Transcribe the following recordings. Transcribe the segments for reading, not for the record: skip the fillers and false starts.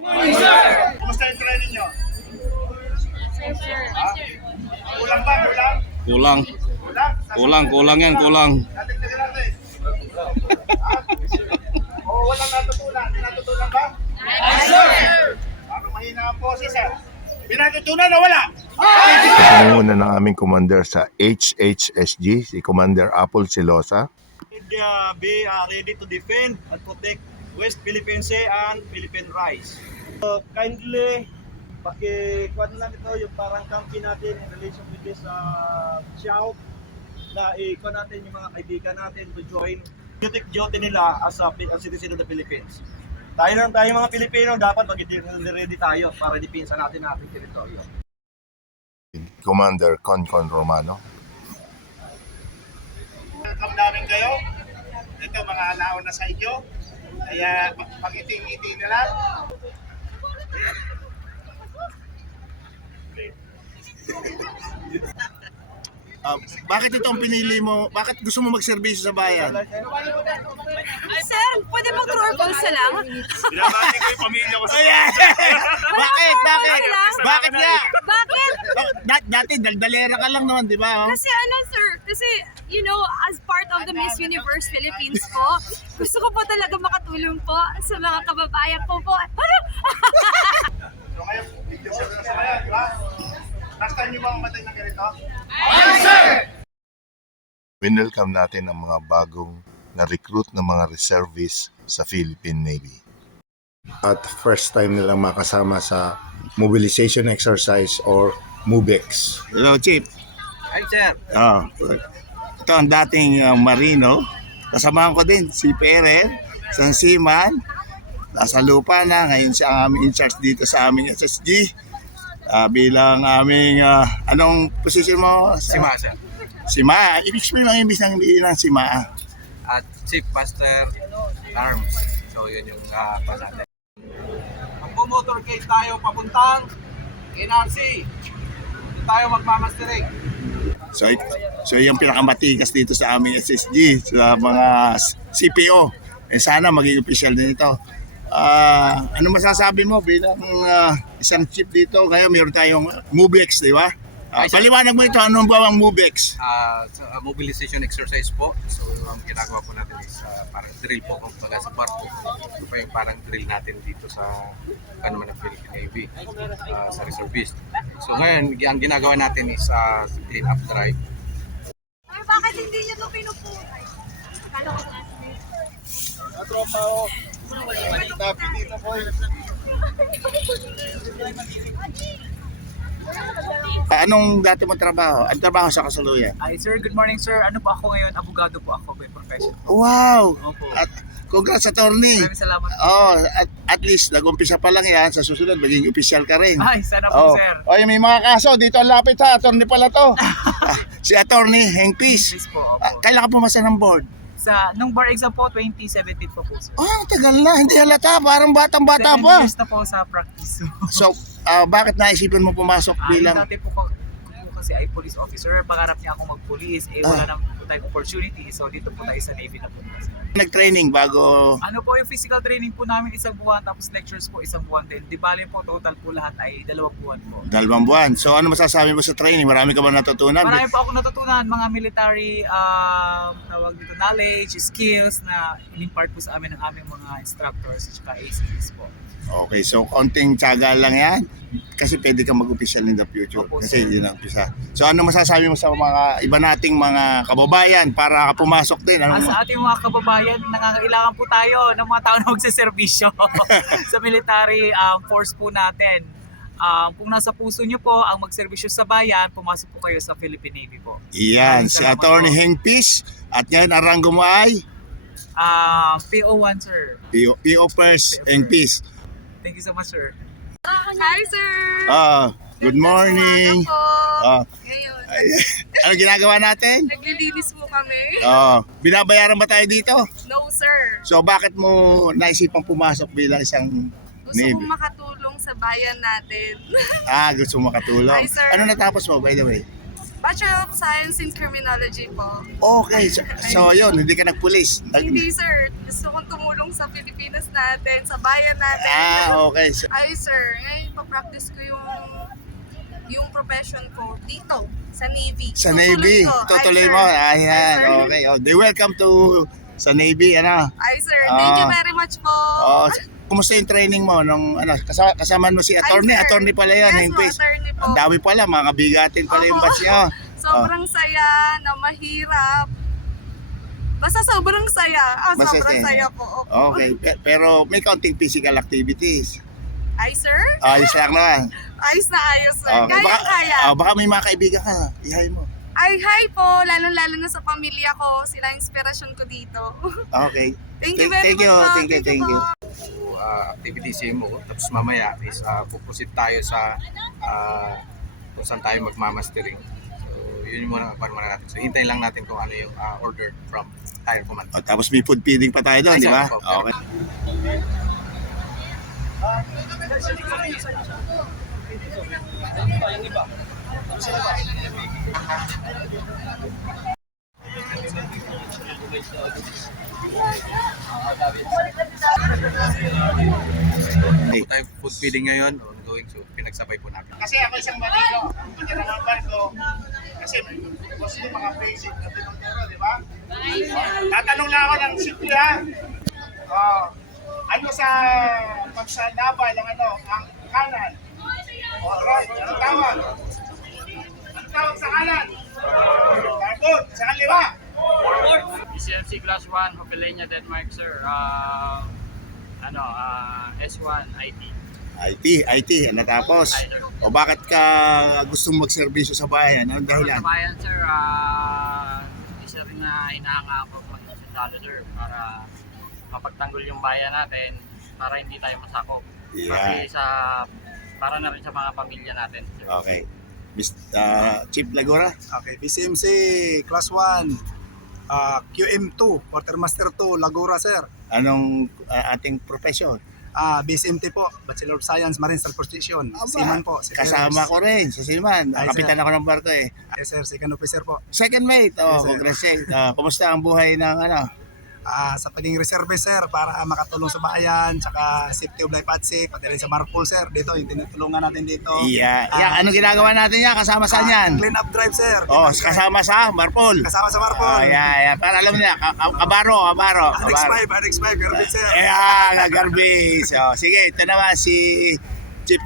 Kumusta yung training nyo? Ha? Kulang ba? Kulang? Kulang. Kulang? Kulang yan, kulang. Natin natin. Ha? O walang natutunan? Pinatutunan ba? Yes, sir! Parang mahina ang boses, ha? Pinatutunan o wala? Sinunguna ng aming commander sa HHSG, si Commander Apple Silosa. Be ready to defend and protect West Philippine Sea and Philippine rice. Kindly, pakikuha na lang ito yung parang campaign natin in relation with this shout na ikuha natin yung mga kaibigan natin to join duty nila as a citizen of the Philippines. Tayo mga Pilipino dapat ready tayo para depensa natin ang ating teritoryo. Commander Concon Romano. Welcome namin kayo. Ito mga alaon na sa inyo. Kaya pag-iting-iting na lang. Bakit ito ang pinili mo? Bakit gusto mo magserbisyo sa bayan? Sir, pwede bang true or false na lang? Binabati ko yung pamilya ko sa Bakit? Bakit nga? Bakit? Dati daldalera ka lang naman, di ba? Kasi ano sir, kasi you know, as part of the Miss Universe Philippines po, gusto ko po talaga makatulong po sa mga kababayan po po. Ano? So ngayon, video sa kaya, di ba? Last time yung mga matay ng ganito? Winelcome natin ang mga bagong na-recruit ng mga reservists sa Philippine Navy. At first time nilang makasama sa mobilization exercise or MOBEX. Hello, Chief. Hi, sir. Ito ang dating marino. Kasamahan ko din si Pere, San Siman. Nasa lupa na. Ngayon siya ang aming in-charge dito sa aming SSG. Bilang aming, anong position mo? Sima, sir. Sima. Ibig lang ibig ng Sima. At Chief Master Arms. So, yun yung pa natin. Magpo-motorcade tayo papuntang NRC. Dito tayo magmamastering. So yung pinakamatikas dito sa aming SSG, sa mga CPO. Sana maging official din ito. Ano masasabi mo bilang isang chief dito? Ngayon meron tayong MOBEX, di ba? Paliwanag mo ito, anong ba ang MOBEX? Mobilization exercise po. So, ang ginagawa po natin is parang drill po kung baga sa barko. Ito pa yung parang drill natin dito sa ng Philippine Navy, sa reservist. So ngayon, ang ginagawa natin is clean up drive. Ay, bakit hindi niyo ito pinuputay? Tropa o. Tapi dito po. Anong dati mong trabaho? Ang trabaho sa kasaluyan? Hi sir, good morning sir. Ano po ako ngayon? Abogado po ako by profession. Wow! Opo. At congrats, attorney! Maraming salamat po. Oh, at least nag-umpisa pa lang yan, sa susunod maging official ka rin. Ay, sana po sir. Oy, may mga kaso dito ang lapit ha, attorney pala to. Si attorney Heng Peace. Please po, opo. Kailan ka pumasa ng board? Nung bar exam po, 2017 po po sir. Oh, tagal na, hindi halata, parang batang-bata 7 pa. years na po sa practice. So, bakit naisipan mo pumasok bilang... Dati po kasi ay police officer, pangarap niya akong mag-police, wala nang po tayong opportunity. So dito po tayo sa Navy na po. Nag-training bago... Ano po yung physical training po namin, 1 buwan, tapos lectures po 1 buwan din. Di bali po, total po lahat ay 2 buwan po. 2 buwan. So ano masasabi mo sa training? Marami ka ba natutunan? Marami po ako natutunan, mga military tawag dito, knowledge, skills na in-impart po sa amin ng aming mga instructors at saka ACs po. Okay, so konting tiyaga lang yan. Kasi pwede kang mag-official in the future. Opo, Kasi sir. yun ang umpisa. So ano masasabi mo sa mga iba nating mga kababayan para pumasok din? Sa ating mga kababayan, nangangailangan po tayo ng mga tao na magsiservisyo sa military force po natin. Kung nasa puso nyo po ang magserbisyo sa bayan, pumasok po kayo sa Philippine Navy po. Iyan, Maraming si salamat Attorney po. Heng Peace. At ngayon, ang ranggo mo ay PO1 sir. PO First Heng Peace. Thank you so much sir. Hi sir! Good morning. Umaga po. Ah, Ngayon, ano ginagawa natin? naglilinis po kami. Binabayaran ba tayo dito? No sir. So bakit mo naisipang pumasok bilang isang Gusto Navy? kong makatulong sa bayan natin. Gusto mo makatulong. Hi, sir. Ano natapos mo, by the way? Bachelor of Science in Criminology po. Okay, so yun, hindi ka nagpulis. Hindi sir, gusto kong tumulong sa Pilipinas natin, sa bayan natin. Okay. Ay sir, ngayon pa-practice ko yung profession ko dito sa Navy. Sa Navy, tutuloy mo. Ay, Ayan, sir. okay. Oh, they welcome to sa Navy, ano? Ay sir, thank you Ah. very much po. Oh, kumusta yung training mo nung ano, kasama mo si attorney, Ay, sir. attorney pala yan, Yes yung po, face. attorney po. Ang dami pala, mga kabigatin pala yung Opo. batch niyo. Sobrang saya na mahirap. Basta sobrang saya. Basta Sobrang saya. saya po. Opo. Okay, pero may counting physical activities. Ay sir, Ayos lang naman. ayos na ayos sir. Okay, Kaya. baka may mga kaibigan ka, ihay mo. Ay, hi po. Lalo-lalo na sa pamilya ko. Sila ang inspirasyon ko dito. Okay. Thank you very much po. Thank you. po. Activities mo, tapos mamaya is pupusit tayo sa kung saan tayo magmamastering. So yun yung muna natin. So hintayin lang natin kung ano yung order from higher command. Oh, tapos may food feeding pa tayo doon, Ay, di ba? sir. Okay. So tayo food feeding ngayon, ongoing, so pinagsabay po natin. Kasi ako isang manigo, pinaraman barko, kasi gusto yung mga basic na tinuturo, di ba? Tatanong lang ako ng simple ha. Ano sa pagsanaba ng ano, ang kanan? Alright, ano tawag? Ano tawag sa kanan? Carbon, sa kaliwa? CMC Class 1, Hopelenia, Denmark, sir. S1 IT. IT, ano tapos? O bakit ka gustong magserbisyo sa bayan? Anong dahilan? Sa bayan, sir, isa rin na inaanga ako mag-sundalo, sir, para mapagtanggol yung bayan natin, para hindi tayo masakop. Yeah. Kasi para na rin sa mga pamilya natin, sir. Okay. Chief Lagura? Okay, BCMC Class 1, QM2, Quartermaster 2, Lagura, sir. Anong ating profession? BCMT po, Bachelor of Science, Marine Transportation. Aba, Seaman po. Kasama ko rin sa Seaman. Ay, Kapitan sir. ako ng barko eh. Yes, sir. Second officer po. Second mate, Yes, sir. congrats. Kumusta ang buhay ng ano? Sa pagiging reservist, sir, para makatulong sa bayan, tsaka safety of life at safe, pati rin sa Marpol, sir. Dito, yung tinutulungan natin dito. Anong ginagawa natin yan? Kasama sa yan? Clean up drive, sir. Oh, Clean up drive. kasama sa Marpol. Kasama sa Marpol. Para alam nila, kabaro. Annex 5, garbage, sir. Garbage. Sige, ito naman si Chief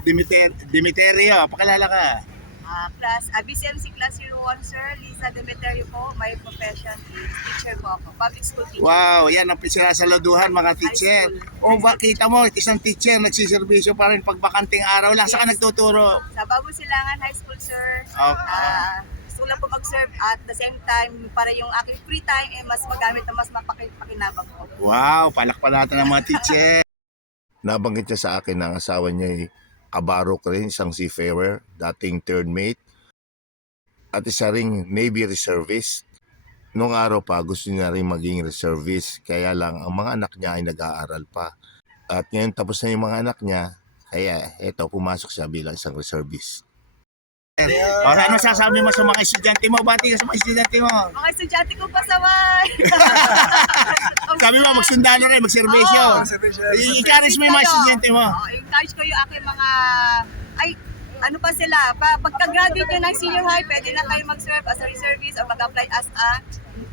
Dimiterio. Pakalala ka. BCMC Class 01, sir. Lisa Demeterio po. My profession is teacher po ako. Public school teacher. Wow, yan ang sinasaluduhan mga teacher. O ba, kita mo, isang teacher nagsiservisyo pa rin pag bakanting araw lang. Saan ka nagtuturo? Sa Bagong Silangan High School, sir. Okay. Gusto ko lang po mag-serve at the same time, para yung aking free time, mas magamit na mas mapakinabang po. Wow, palakpan natin ang mga teacher. Nabanggit niya sa akin na ang asawa niya ay kabarok rin, isang seafarer, dating third mate, at isa ring Navy reservist. Noong araw pa, gusto niya rin maging reservist, kaya lang ang mga anak niya ay nag-aaral pa. At ngayon tapos na yung mga anak niya, kaya eto, pumasok siya bilang isang reservist. Ano sasabi mo sa mga estudyante mo? Bati ka sa mga estudyante mo. Mga estudyante ko pasaway! Sabi mo, magsundalo rin, magserbisyo. I-encourage mo yung mga estudyante mo. I-encourage ko yung aking mga... ano pa sila, pagka-graduate nyo ng senior high, pwede na kayo mag-serve as a reservist or mag-apply as a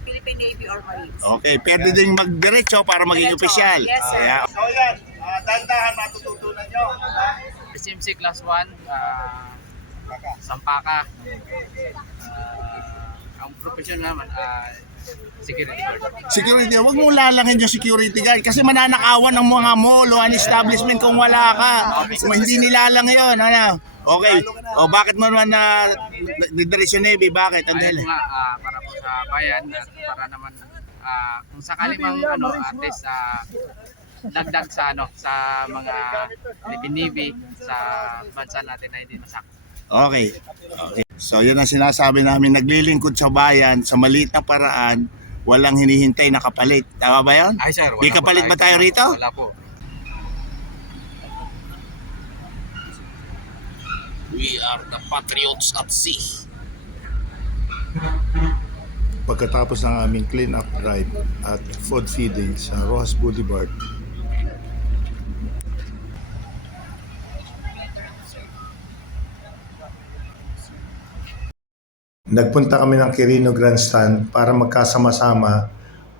Philippine Navy or Marines. Okay, pwede din magdiretso para maging Diretso. opisyal. Yes, sir. So yan, dahan-dahan matututunan nyo. BCMC Class 1, Sampaka. Ang profession naman, security guard. Security, huwag mo lalangin yung security guard kasi mananakawan ng mga mall o an establishment kung wala ka. Hindi nilalang yun. Ano? Okay. O bakit mo naman na Diretso Navy? Bakit? Ang Ayun dali. nga, para po sa bayan at para naman kung sakali mang at least dagdag sa mga Philippine Navy sa bansa natin na hindi masakop. Okay. So yun ang sinasabi namin, naglilingkod sa bayan sa maliit na paraan, walang hinihintay na kapalit. Tama ba yun? Ay sir, May kapalit ba tayo rito? Wala po. We are the patriots at sea. Pagkatapos ng aming clean-up drive at food feeding sa Rojas Boulevard, nagpunta kami ng Quirino Grandstand para magkasama-sama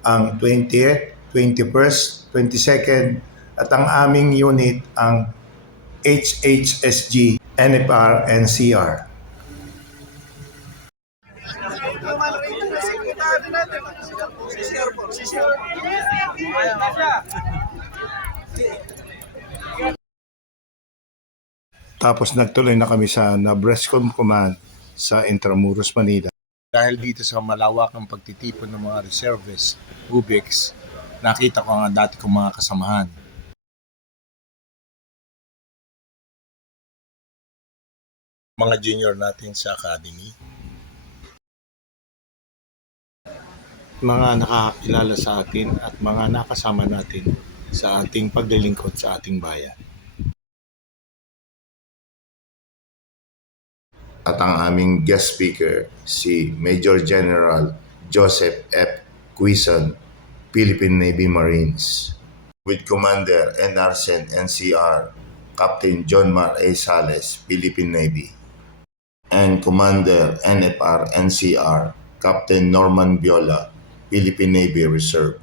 ang 20th, 21st, 22nd at ang aming unit ang HHSG, NFR, NCR. Tapos nagtuloy na kami sa Nabrescom Command sa Intramuros, Manila. Dahil dito sa malawakang pagtitipon ng mga reservists, UBICs, nakita ko ang dati kong mga kasamahan. Mga junior natin sa academy. Mga nakakilala sa atin at mga nakasama natin sa ating paglilingkod sa ating bayan. At ang aming guest speaker, si Major General Joseph F. Quizon, Philippine Navy Marines. With Commander NRCen NCR, Captain John Mar A. Sales, Philippine Navy. And Commander NFR NCR, Captain Norman Viola, Philippine Navy Reserve.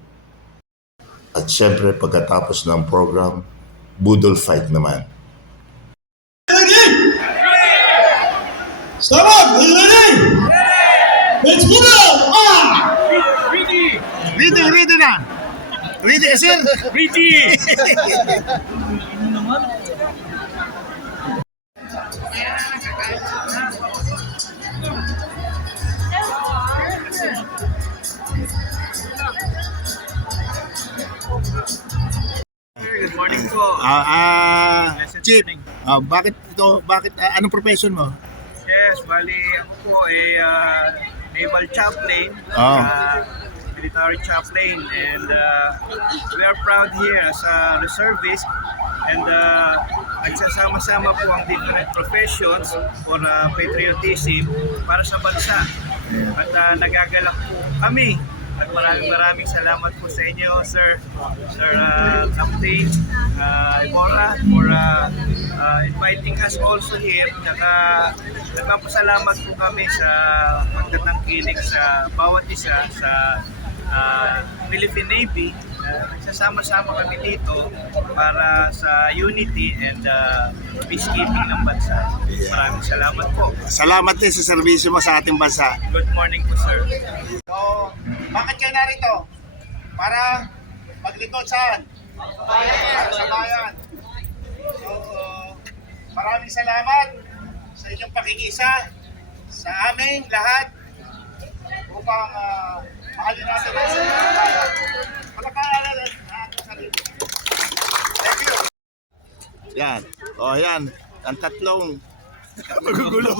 At syempre pagkatapos ng program, budol fight naman. Stop! Are you ready? Let's go now! Ready na! Ready, sir? Ready! Good morning po. Chief, bakit, anong profession mo? Yes, bali ako po ay naval chaplain, military chaplain, and we are proud here as a reservist, and nagsasama-sama po ang different professions for patriotism para sa bansa. At nagagalak po kami. At maraming salamat po sa inyo, Sir Captain Iborra, for inviting us also here. Saka nagpapasalamat po kami sa pagtatangkilik sa bawat isa sa Philippine Navy. Nagsasama-sama kami dito para sa unity and peacekeeping ng bansa. Maraming salamat po. Salamat din sa serbisyo mo sa ating bansa. Good morning po, sir. So, bakit kayo narito? Para maglingkod saan? Para sa bayan. So, maraming salamat sa inyong pakikisa sa aming lahat upang mahalin natin ang sa bayan. Palakayan natin ang sarili. Thank you. Yan. O yan. Ang tatlong magugulo.